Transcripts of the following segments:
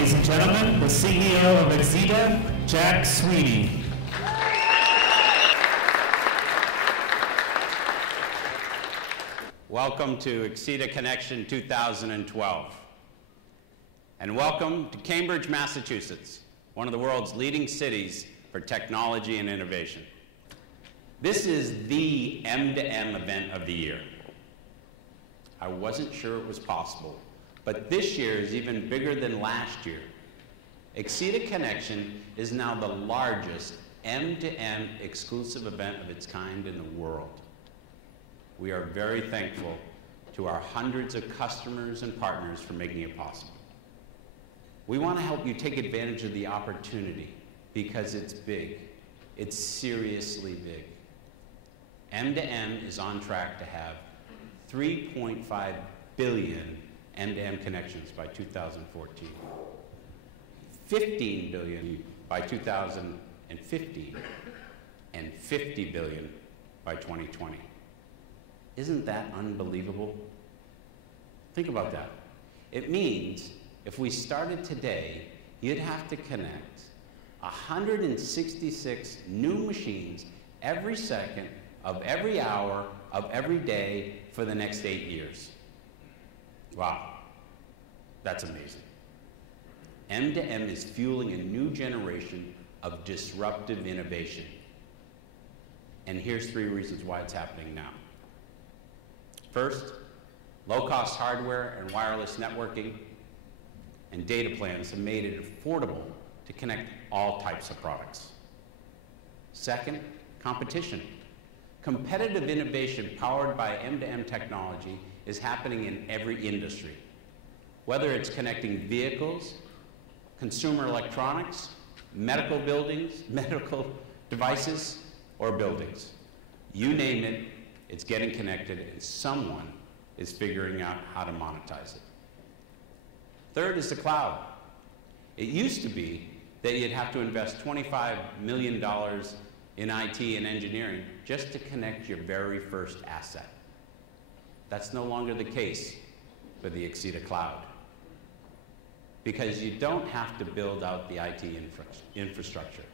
Ladies and gentlemen, the CEO of Axeda, Jack Sweeney. Welcome to Axeda Connexion 2012. And welcome to Cambridge, Massachusetts, one of the world's leading cities for technology and innovation. This is the M2M event of the year. I wasn't sure it was possible, but this year is even bigger than last year. Axeda Connexion is now the largest M2M exclusive event of its kind in the world. We are very thankful to our hundreds of customers and partners for making it possible. We want to help you take advantage of the opportunity because it's big. It's seriously big. M2M is on track to have 3.5 billion M2M connections by 2014, 15 billion by 2015, and 50 billion by 2020. Isn't that unbelievable? Think about that. It means if we started today, you'd have to connect 166 new machines every second of every hour of every day for the next 8 years. Wow, that's amazing. M2M is fueling a new generation of disruptive innovation. And here's 3 reasons why it's happening now. First, low-cost hardware and wireless networking and data plans have made it affordable to connect all types of products. Second, competition. Competitive innovation powered by M2M technology is happening in every industry, whether it's connecting vehicles, consumer electronics, medical devices, or buildings. You name it, it's getting connected, and someone is figuring out how to monetize it. Third is the cloud. It used to be that you'd have to invest $25 million in IT and engineering just to connect your very first asset. That's no longer the case for the Axeda cloud, because you don't have to build out the IT infrastructure.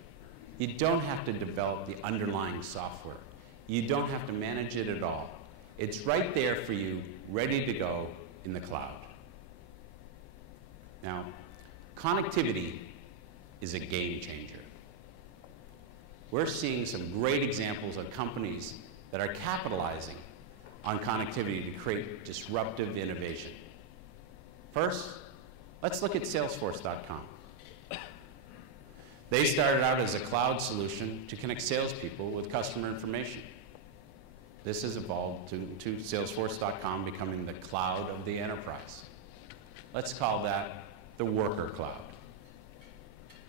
You don't have to develop the underlying software. You don't have to manage it at all. It's right there for you, ready to go in the cloud. Now, connectivity is a game changer. We're seeing some great examples of companies that are capitalizing on connectivity to create disruptive innovation. First, let's look at Salesforce.com. They started out as a cloud solution to connect salespeople with customer information. This has evolved to Salesforce.com becoming the cloud of the enterprise. Let's call that the worker cloud.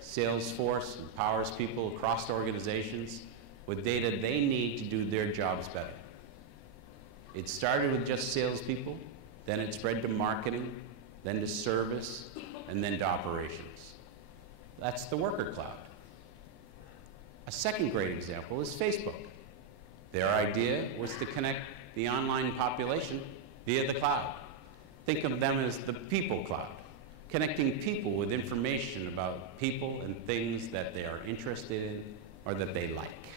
Salesforce empowers people across organizations with data they need to do their jobs better. It started with just salespeople, then it spread to marketing, then to service, and then to operations. That's the worker cloud. A second great example is Facebook. Their idea was to connect the online population via the cloud. Think of them as the people cloud, connecting people with information about people and things that they are interested in or that they like.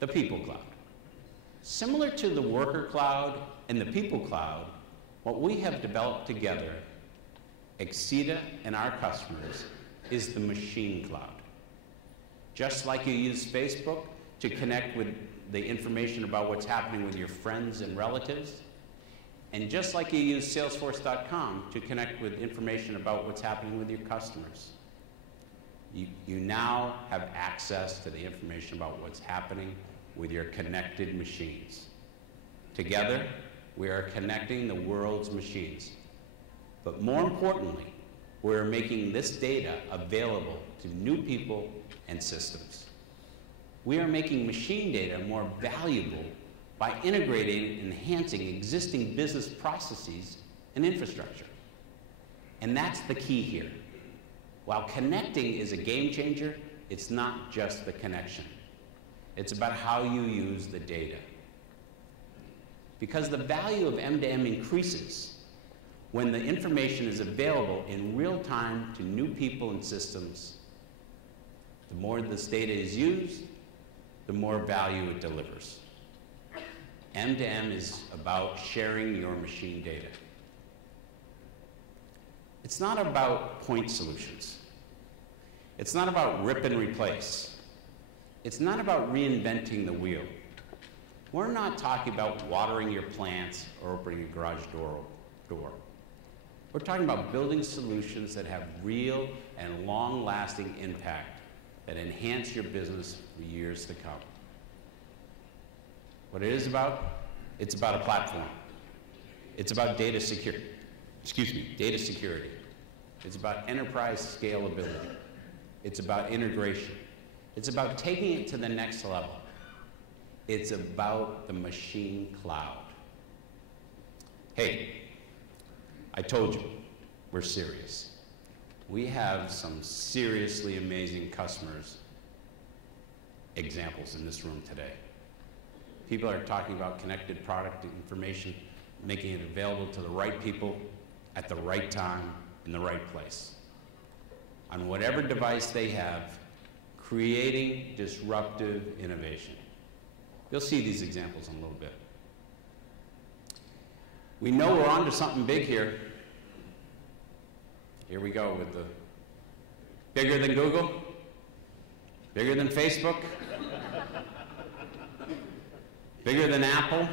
The people cloud. Similar to the worker cloud and the people cloud, what we have developed together, Axeda and our customers, is the machine cloud. Just like you use Facebook to connect with the information about what's happening with your friends and relatives, and just like you use Salesforce.com to connect with information about what's happening with your customers, you now have access to the information about what's happening with your connected machines. Together, we are connecting the world's machines. But more importantly, we're making this data available to new people and systems. We are making machine data more valuable by integrating and enhancing existing business processes and infrastructure. And that's the key here. While connecting is a game changer, it's not just the connection. It's about how you use the data. Because the value of M2M increases, when the information is available in real time to new people and systems, the more this data is used, the more value it delivers. M2M is about sharing your machine data. It's not about point solutions. It's not about rip and replace. It's not about reinventing the wheel. We're not talking about watering your plants or opening a garage door. We're talking about building solutions that have real and long-lasting impact that enhance your business for years to come. What it is about? It's about a platform. It's about data security. It's about enterprise scalability. It's about integration. It's about taking it to the next level. It's about the machine cloud. Hey, I told you, we're serious. We have some seriously amazing customers examples in this room today. People are talking about connected product information, making it available to the right people at the right time in the right place. On whatever device they have, creating disruptive innovation. You'll see these examples in a little bit. We know we're onto something big here. Here we go with the bigger than Google, bigger than Facebook, bigger than Apple.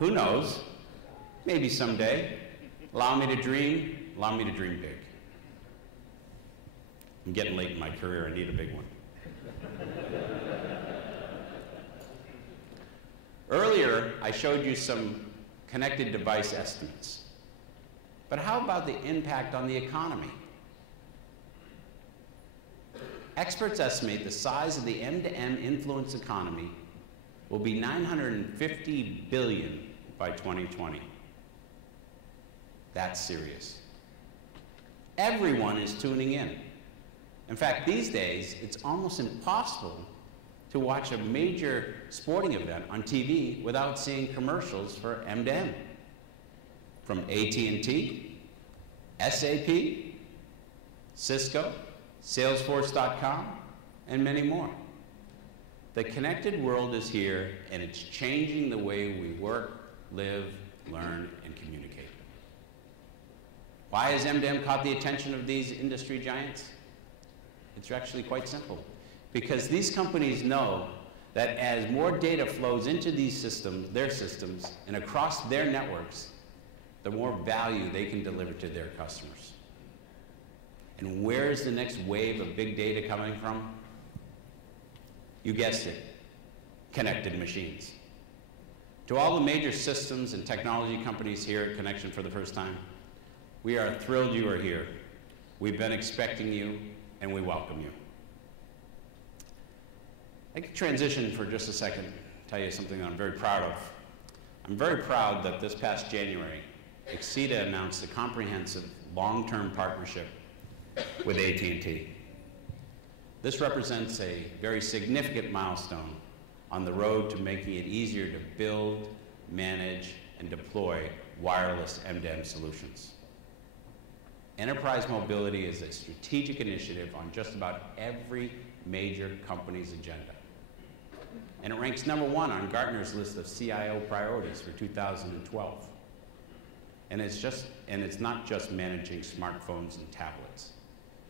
Who knows? Maybe someday. Allow me to dream big. I'm getting late in my career, I need a big one. Earlier, I showed you some connected device estimates. But how about the impact on the economy? Experts estimate the size of the M2M influence economy will be $950 billion by 2020. That's serious. Everyone is tuning in. In fact, these days, it's almost impossible to watch a major sporting event on TV without seeing commercials for M2M. From AT&T, SAP, Cisco, Salesforce.com, and many more. The connected world is here, and it's changing the way we work, live, learn, and communicate. Why has M2M caught the attention of these industry giants? It's actually quite simple. Because these companies know that as more data flows into these systems, their systems, and across their networks, the more value they can deliver to their customers. And where is the next wave of big data coming from? You guessed it, connected machines. To all the major systems and technology companies here at Connexion for the first time, we are thrilled you are here. We've been expecting you, and we welcome you. I can transition for just a second, tell you something that I'm very proud of. I'm very proud that this past January, Axeda announced a comprehensive long-term partnership with AT&T. This represents a very significant milestone on the road to making it easier to build, manage, and deploy wireless M2M solutions. Enterprise mobility is a strategic initiative on just about every major company's agenda. And it ranks #1 on Gartner's list of CIO priorities for 2012. And it's not just managing smartphones and tablets.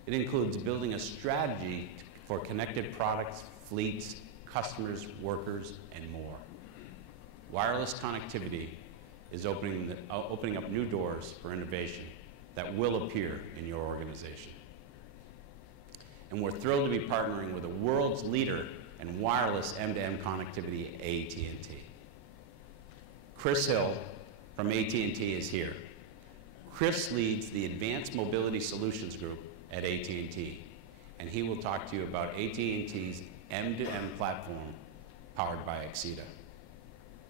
It includes building a strategy for connected products, fleets, customers, workers, and more. Wireless connectivity is opening up new doors for innovation that will appear in your organization. And we're thrilled to be partnering with the world's leader in wireless M2M connectivity, AT&T. Chris Hill from AT&T is here. Chris leads the Advanced Mobility Solutions Group at AT&T, and he will talk to you about AT&T's M2M platform powered by Axeda.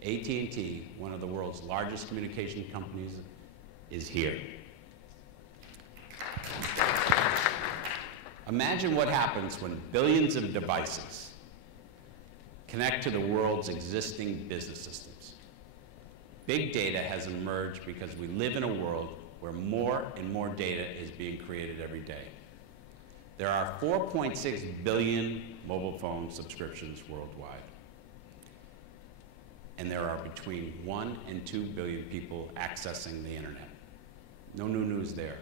AT&T, one of the world's largest communication companies, is here. Imagine what happens when billions of devices connect to the world's existing business systems. Big data has emerged because we live in a world where more and more data is being created every day. There are 4.6 billion mobile phone subscriptions worldwide. And there are between 1 and 2 billion people accessing the internet. No new news there.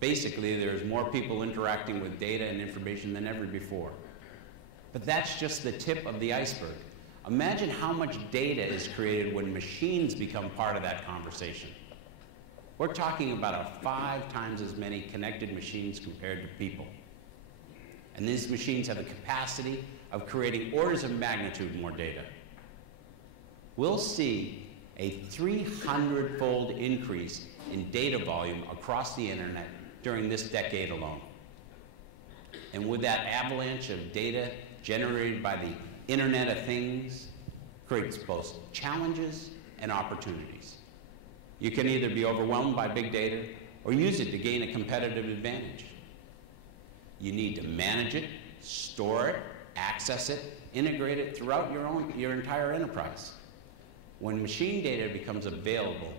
Basically, there's more people interacting with data and information than ever before. But that's just the tip of the iceberg. Imagine how much data is created when machines become part of that conversation. We're talking about 5 times as many connected machines compared to people. And these machines have a capacity of creating orders of magnitude more data. We'll see a 300-fold increase in data volume across the internet during this decade alone. And with that avalanche of data generated by the Internet of Things, creates both challenges and opportunities. You can either be overwhelmed by big data or use it to gain a competitive advantage. You need to manage it, store it, access it, integrate it throughout your entire enterprise. When machine data becomes available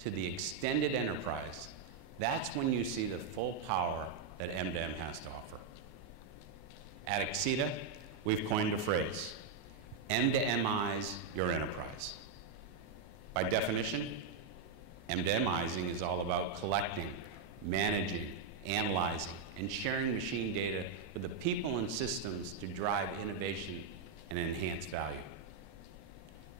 to the extended enterprise, that's when you see the full power that M2M has to offer. At Axeda, we've coined a phrase, M2Mize your enterprise. By definition, M2Mizing is all about collecting, managing, analyzing, and sharing machine data with the people and systems to drive innovation and enhance value.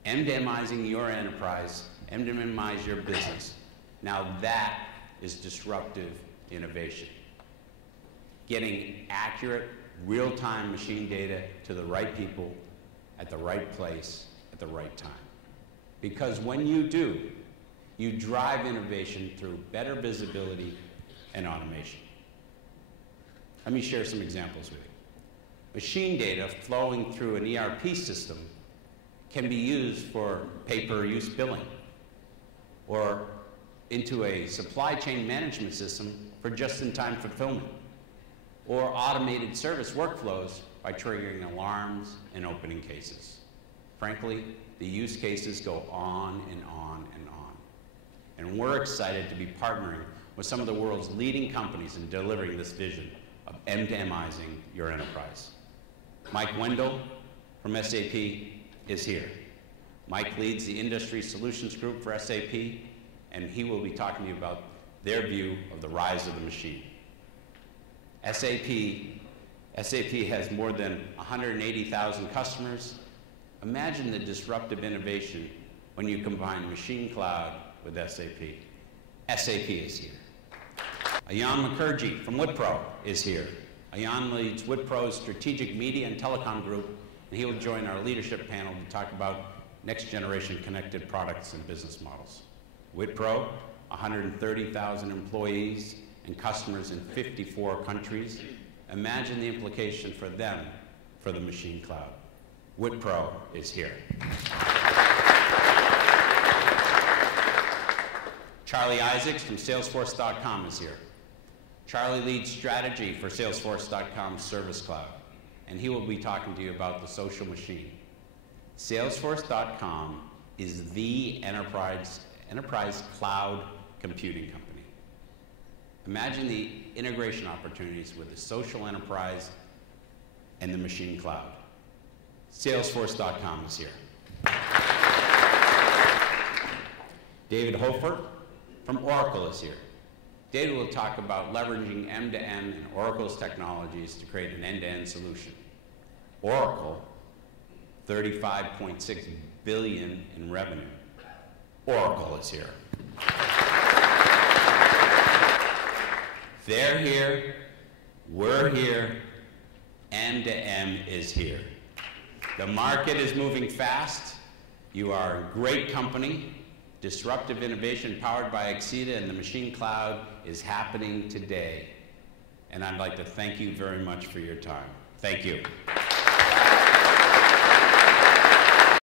M2Mizing your enterprise, M2Mize your business. Now that is disruptive innovation. Getting accurate, real-time machine data to the right people at the right place at the right time. Because when you do, you drive innovation through better visibility and automation. Let me share some examples with you. Machine data flowing through an ERP system can be used for pay-per-use billing or into a supply chain management system for just-in-time fulfillment, or automated service workflows by triggering alarms and opening cases. Frankly, the use cases go on and on and on. And we're excited to be partnering with some of the world's leading companies in delivering this vision of M2Mizing your enterprise. Mike Wendell from SAP is here. Mike leads the Industry Solutions Group for SAP, and he will be talking to you about their view of the rise of the machine. SAP has more than 180,000 customers. Imagine the disruptive innovation when you combine Machine Cloud with SAP. SAP is here. Ayan Mukherjee from Wipro is here. Ayan leads Wipro's strategic media and telecom group, and he will join our leadership panel to talk about next generation connected products and business models. Wipro, 130,000 employees and customers in 54 countries. Imagine the implication for them for the machine cloud. Wipro is here. Charlie Isaacs from Salesforce.com is here. Charlie leads strategy for Salesforce.com's Service Cloud, and he will be talking to you about the social machine. Salesforce.com is the enterprise cloud computing company. Imagine the integration opportunities with the social enterprise and the machine cloud. Salesforce.com is here. David Hofer from Oracle is here. David will talk about leveraging M2M and Oracle's technologies to create an end-to-end solution. Oracle, $35.6 billion in revenue. Oracle is here. They're here, we're here, M2M is here. The market is moving fast. You are a great company. Disruptive innovation powered by Axeda and the machine cloud is happening today. And I'd like to thank you very much for your time. Thank you.